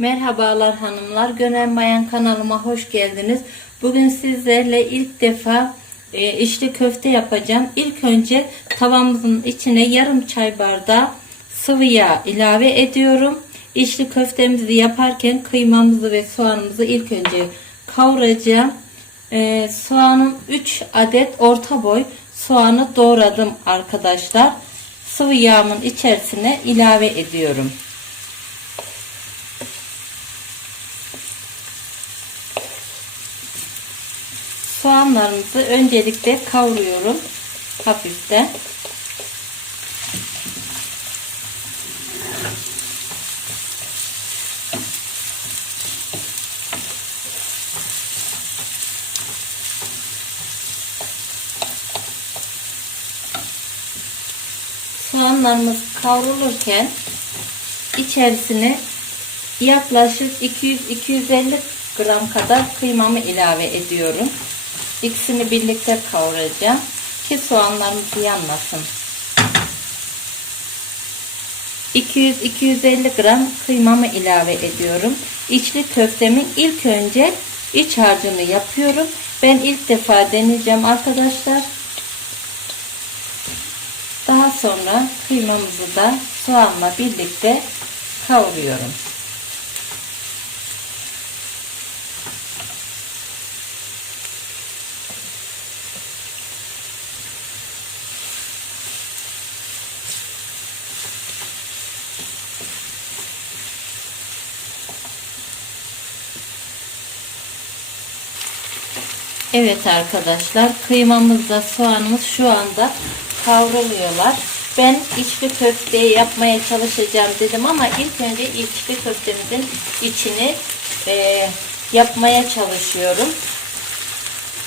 Merhabalar hanımlar. Gönen Bayan kanalıma hoş geldiniz. Bugün sizlerle ilk defa e, içli köfte yapacağım. İlk önce tavamızın içine yarım çay bardağı sıvı yağ ilave ediyorum. İçli köftemizi yaparken kıymamızı ve soğanımızı ilk önce kavuracağım. E, soğanım 3 adet orta boy soğanı doğradım arkadaşlar. Sıvı yağımın içerisine ilave ediyorum. Soğanlarımızı öncelikle kavuruyorum hafiften. Soğanlarımız kavrulurken içerisine yaklaşık 200-250 gram kadar kıymamı ilave ediyorum. İkisini birlikte kavuracağım ki soğanlarımız yanmasın. 200-250 gram kıymamı ilave ediyorum. İçli köftemin ilk önce iç harcını yapıyorum. Ben ilk defa deneyeceğim arkadaşlar. Daha sonra kıymamızı da soğanla birlikte kavuruyorum. Evet arkadaşlar kıymamızla soğanımız şu anda kavruluyorlar. Ben içli köfteyi yapmaya çalışacağım dedim ama ilk önce içli köftemizin içini e, yapmaya çalışıyorum.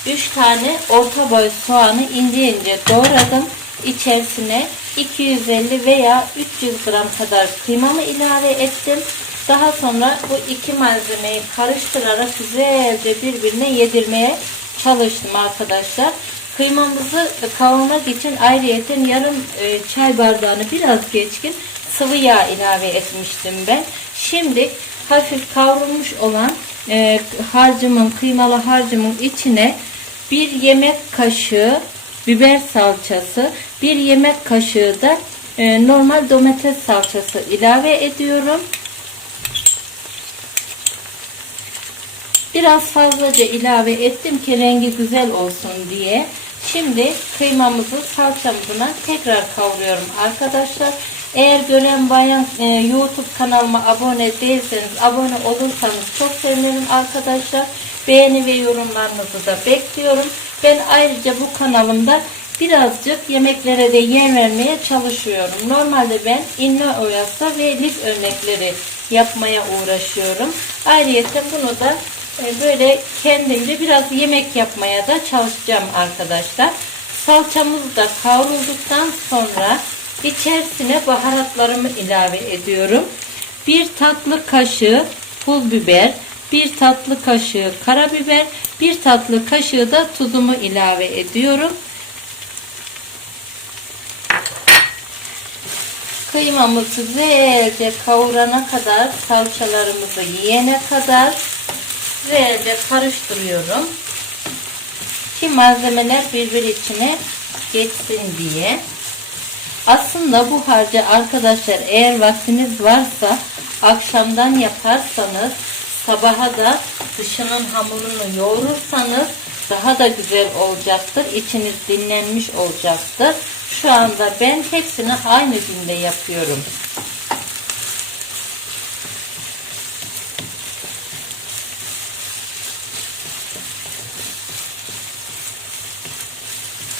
3 tane orta boy soğanı ince ince doğradım. İçerisine 250 veya 300 gram kadar kıymamı ilave ettim. Daha sonra bu iki malzemeyi karıştırarak güzelce birbirine yedirmeye çalıştım arkadaşlar. Kıymamızı kavurmak için ayrıyeten yarım e, çay bardağını biraz geçkin sıvı yağ ilave etmiştim ben. Şimdi hafif kavrulmuş olan e, harcımın, kıymalı harcımın içine bir yemek kaşığı biber salçası, bir yemek kaşığı da e, normal domates salçası ilave ediyorum. Biraz fazlaca ilave ettim ki rengi güzel olsun diye. Şimdi kıymamızı salçamızla tekrar kavuruyorum arkadaşlar. Eğer gören bayan e, YouTube kanalıma abone değilseniz abone olursanız çok sevinirim arkadaşlar. Beğeni ve yorumlarınızı da bekliyorum. Ben ayrıca bu kanalımda birazcık yemeklere de yer vermeye çalışıyorum. Normalde ben inne oyası ve lif örnekleri yapmaya uğraşıyorum. Ayrıca bunu da böyle kendimce biraz yemek yapmaya da çalışacağım arkadaşlar. Salçamız da kavrulduktan sonra içerisine baharatlarımı ilave ediyorum. Bir tatlı kaşığı pul biber, bir tatlı kaşığı karabiber, bir tatlı kaşığı da tuzumu ilave ediyorum. Kıymamızı güzelce kavurana kadar, salçalarımızı yiyene kadar güzelce karıştırıyorum. Ki malzemeler birbir içine geçsin diye. Aslında bu harcı arkadaşlar eğer vaktiniz varsa akşamdan yaparsanız sabaha da dışının hamurunu yoğurursanız daha da güzel olacaktır. İçiniz dinlenmiş olacaktır. Şu anda ben hepsini aynı günde yapıyorum.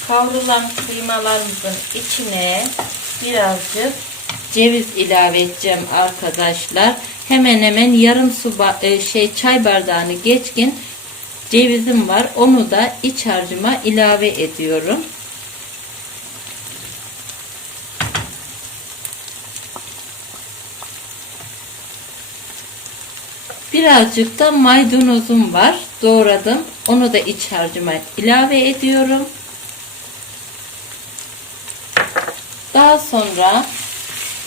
Kavrulan kıymalarımızın içine birazcık ceviz ilave edeceğim arkadaşlar. Hemen hemen yarım su e, şey çay bardağını geçkin cevizim var. Onu da iç harcıma ilave ediyorum. Birazcık da maydanozum var. Doğradım. Onu da iç harcıma ilave ediyorum. Daha sonra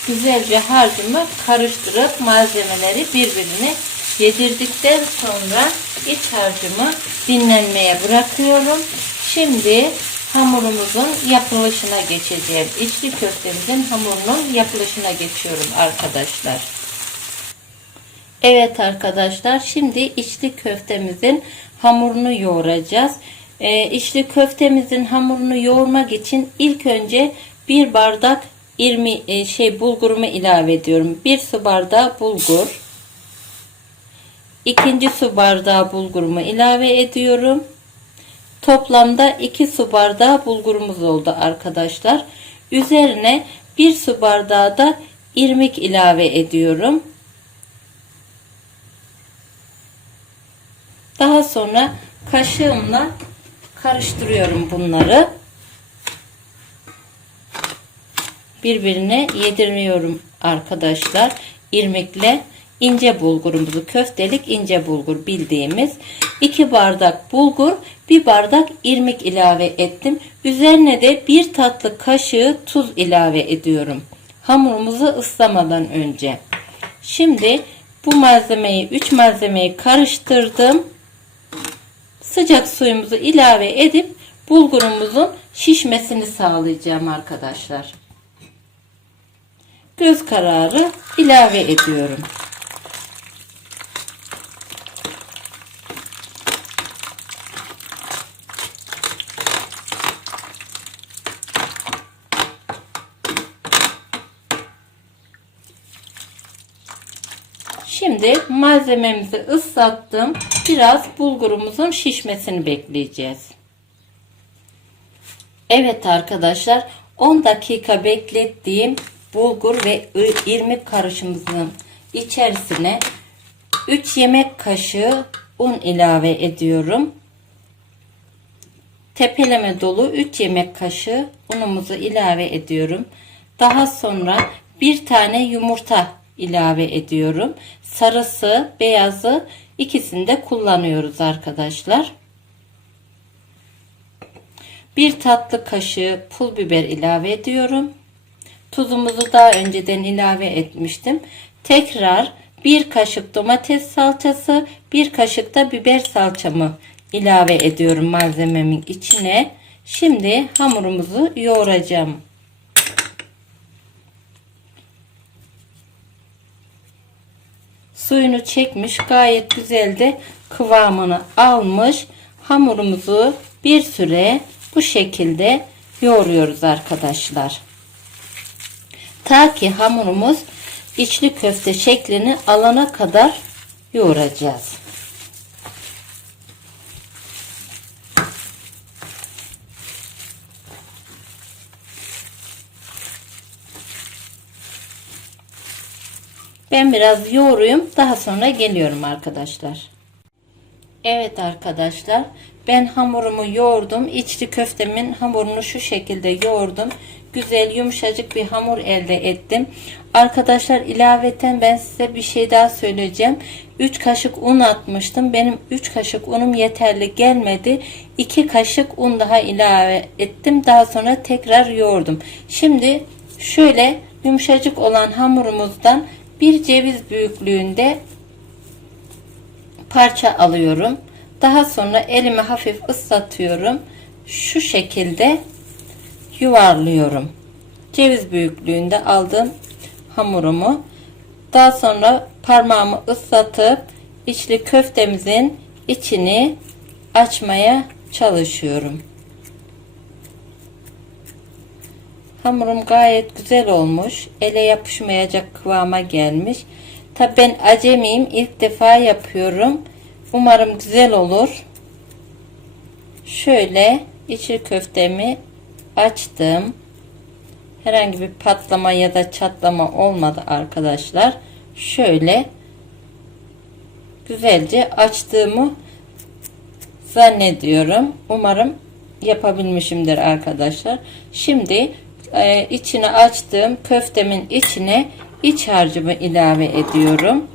güzelce harcımı karıştırıp malzemeleri birbirine yedirdikten sonra iç harcımı dinlenmeye bırakıyorum. Şimdi hamurumuzun yapılışına geçeceğim. İçli köftemizin hamurunun yapılışına geçiyorum arkadaşlar. Evet arkadaşlar şimdi içli köftemizin hamurunu yoğuracağız. Ee, içli köftemizin hamurunu yoğurmak için ilk önce bir bardak irmi e, şey bulgurumu ilave ediyorum. Bir su bardağı bulgur. İkinci su bardağı bulgurumu ilave ediyorum. Toplamda 2 su bardağı bulgurumuz oldu arkadaşlar. Üzerine 1 su bardağı da irmik ilave ediyorum. Daha sonra kaşığımla karıştırıyorum bunları. Birbirine yedirmiyorum arkadaşlar. İrmikle ince bulgurumuzu köftelik ince bulgur bildiğimiz 2 bardak bulgur, 1 bardak irmik ilave ettim. Üzerine de 1 tatlı kaşığı tuz ilave ediyorum. Hamurumuzu ıslamadan önce. Şimdi bu malzemeyi 3 malzemeyi karıştırdım sıcak suyumuzu ilave edip bulgurumuzun şişmesini sağlayacağım arkadaşlar. Göz kararı ilave ediyorum. Şimdi malzememizi ıslattım. Biraz bulgurumuzun şişmesini bekleyeceğiz. Evet arkadaşlar 10 dakika beklettiğim bulgur ve irmik karışımımızın içerisine 3 yemek kaşığı un ilave ediyorum. Tepeleme dolu 3 yemek kaşığı unumuzu ilave ediyorum. Daha sonra bir tane yumurta ilave ediyorum. Sarısı, beyazı ikisini de kullanıyoruz arkadaşlar. Bir tatlı kaşığı pul biber ilave ediyorum. Tuzumuzu daha önceden ilave etmiştim. Tekrar bir kaşık domates salçası, bir kaşık da biber salçamı ilave ediyorum malzememin içine. Şimdi hamurumuzu yoğuracağım. suyunu çekmiş gayet güzel de kıvamını almış hamurumuzu bir süre bu şekilde yoğuruyoruz arkadaşlar ta ki hamurumuz içli köfte şeklini alana kadar yoğuracağız Ben biraz yoğuruyum. Daha sonra geliyorum arkadaşlar. Evet arkadaşlar. Ben hamurumu yoğurdum. İçli köftemin hamurunu şu şekilde yoğurdum. Güzel yumuşacık bir hamur elde ettim. Arkadaşlar ilaveten ben size bir şey daha söyleyeceğim. 3 kaşık un atmıştım. Benim 3 kaşık unum yeterli gelmedi. 2 kaşık un daha ilave ettim. Daha sonra tekrar yoğurdum. Şimdi şöyle yumuşacık olan hamurumuzdan bir ceviz büyüklüğünde parça alıyorum. Daha sonra elimi hafif ıslatıyorum. Şu şekilde yuvarlıyorum. Ceviz büyüklüğünde aldığım hamurumu daha sonra parmağımı ıslatıp içli köftemizin içini açmaya çalışıyorum. Hamurum gayet güzel olmuş. Ele yapışmayacak kıvama gelmiş. Tabi ben acemiyim. ilk defa yapıyorum. Umarım güzel olur. Şöyle içi köftemi açtım. Herhangi bir patlama ya da çatlama olmadı arkadaşlar. Şöyle güzelce açtığımı zannediyorum. Umarım yapabilmişimdir arkadaşlar. Şimdi e, içine açtığım köftemin içine iç harcımı ilave ediyorum.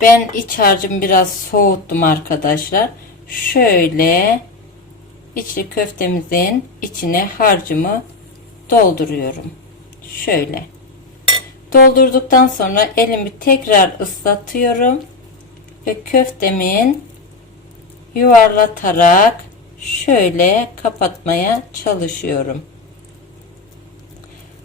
Ben iç harcımı biraz soğuttum arkadaşlar. Şöyle içli köftemizin içine harcımı dolduruyorum. Şöyle. Doldurduktan sonra elimi tekrar ıslatıyorum ve köftemin yuvarlatarak şöyle kapatmaya çalışıyorum.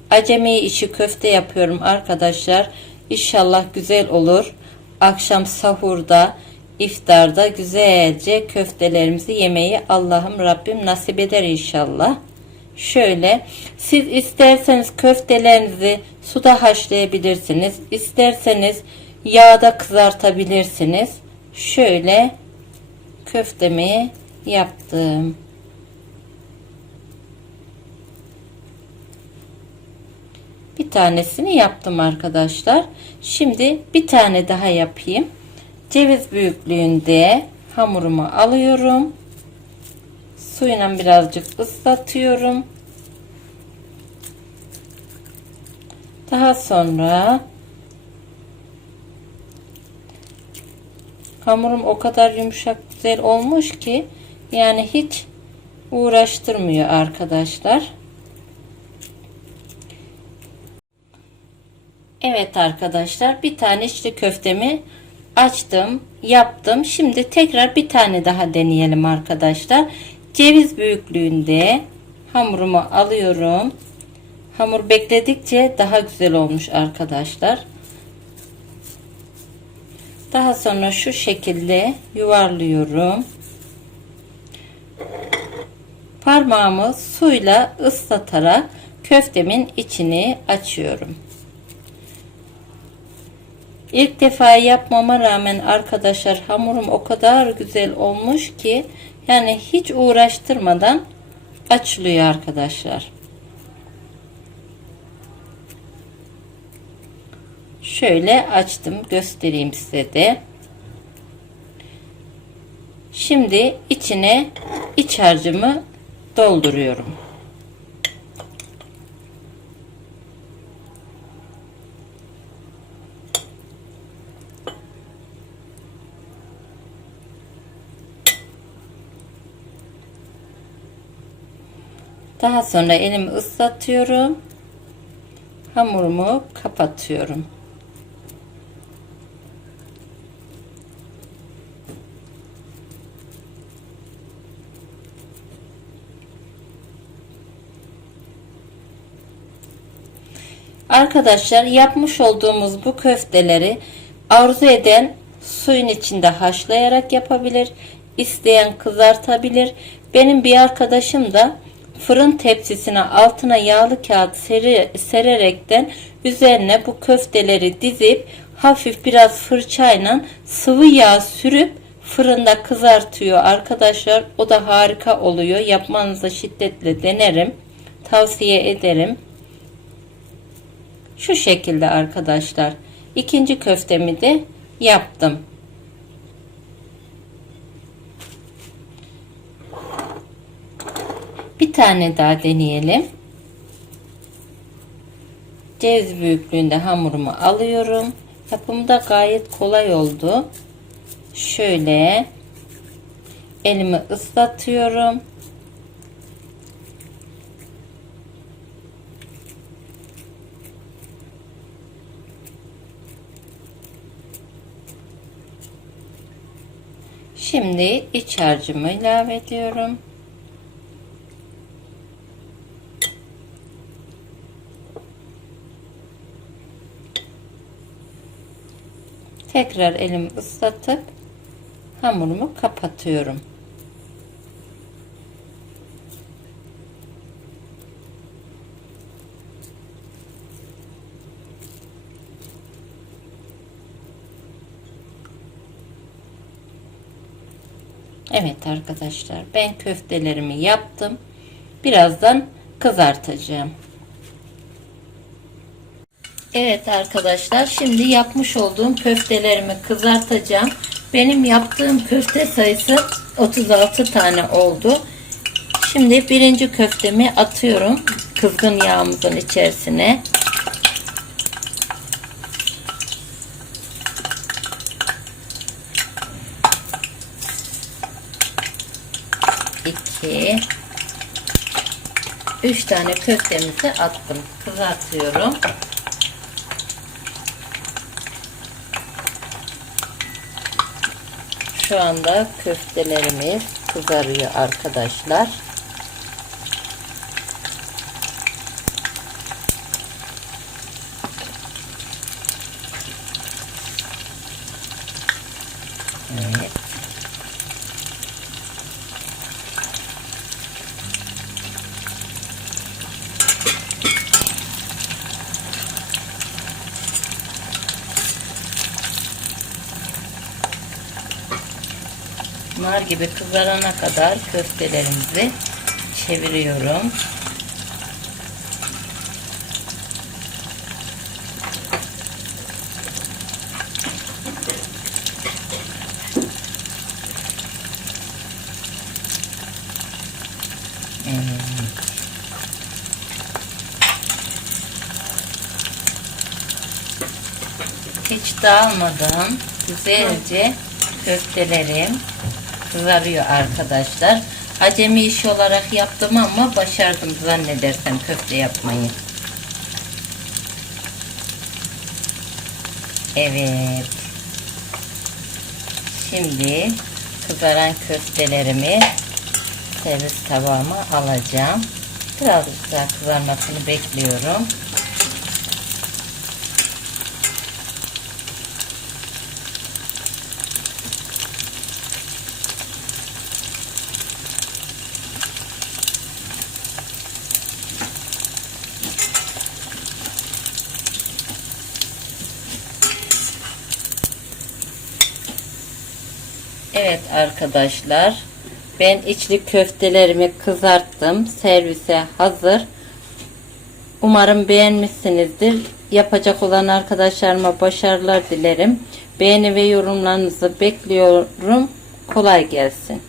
Acemi işi köfte yapıyorum arkadaşlar. İnşallah güzel olur. Akşam sahurda, iftarda güzelce köftelerimizi yemeyi Allah'ım Rabbim nasip eder inşallah. Şöyle siz isterseniz köftelerinizi suda haşlayabilirsiniz. İsterseniz yağda kızartabilirsiniz. Şöyle köftemi yaptım. Bir tanesini yaptım arkadaşlar. Şimdi bir tane daha yapayım. Ceviz büyüklüğünde hamurumu alıyorum. Suyla birazcık ıslatıyorum. Daha sonra hamurum o kadar yumuşak güzel olmuş ki yani hiç uğraştırmıyor arkadaşlar. Evet arkadaşlar bir tane içli köftemi açtım yaptım. Şimdi tekrar bir tane daha deneyelim arkadaşlar. Ceviz büyüklüğünde hamurumu alıyorum. Hamur bekledikçe daha güzel olmuş arkadaşlar. Daha sonra şu şekilde yuvarlıyorum. Parmağımı suyla ıslatarak köftemin içini açıyorum. İlk defa yapmama rağmen arkadaşlar hamurum o kadar güzel olmuş ki yani hiç uğraştırmadan açılıyor arkadaşlar. Şöyle açtım göstereyim size de. Şimdi içine iç harcımı dolduruyorum. Daha sonra elimi ıslatıyorum. Hamurumu kapatıyorum. Arkadaşlar yapmış olduğumuz bu köfteleri arzu eden suyun içinde haşlayarak yapabilir. isteyen kızartabilir. Benim bir arkadaşım da fırın tepsisine altına yağlı kağıt seri, sererekten üzerine bu köfteleri dizip hafif biraz fırçayla sıvı yağ sürüp fırında kızartıyor arkadaşlar. O da harika oluyor. Yapmanızı şiddetle denerim. Tavsiye ederim. Şu şekilde arkadaşlar. İkinci köftemi de yaptım. Bir tane daha deneyelim. Ceviz büyüklüğünde hamurumu alıyorum. Yapımı da gayet kolay oldu. Şöyle elimi ıslatıyorum. Şimdi iç harcımı ilave ediyorum. Tekrar elimi ıslatıp hamurumu kapatıyorum. Evet arkadaşlar ben köftelerimi yaptım. Birazdan kızartacağım. Evet arkadaşlar şimdi yapmış olduğum köftelerimi kızartacağım. Benim yaptığım köfte sayısı 36 tane oldu. Şimdi birinci köftemi atıyorum kızgın yağımızın içerisine. İki, 3 tane köftemizi attım. Kızartıyorum. Şu anda köftelerimiz kızarıyor arkadaşlar. Evet. Nar gibi kızarana kadar köftelerimizi çeviriyorum. Hiç dağılmadan güzelce köftelerim kızarıyor arkadaşlar. Acemi iş olarak yaptım ama başardım zannedersem köfte yapmayı. Evet. Şimdi kızaran köftelerimi servis tabağıma alacağım. Birazcık daha kızarmasını bekliyorum. Evet arkadaşlar. Ben içli köftelerimi kızarttım. Servise hazır. Umarım beğenmişsinizdir. Yapacak olan arkadaşlarıma başarılar dilerim. Beğeni ve yorumlarınızı bekliyorum. Kolay gelsin.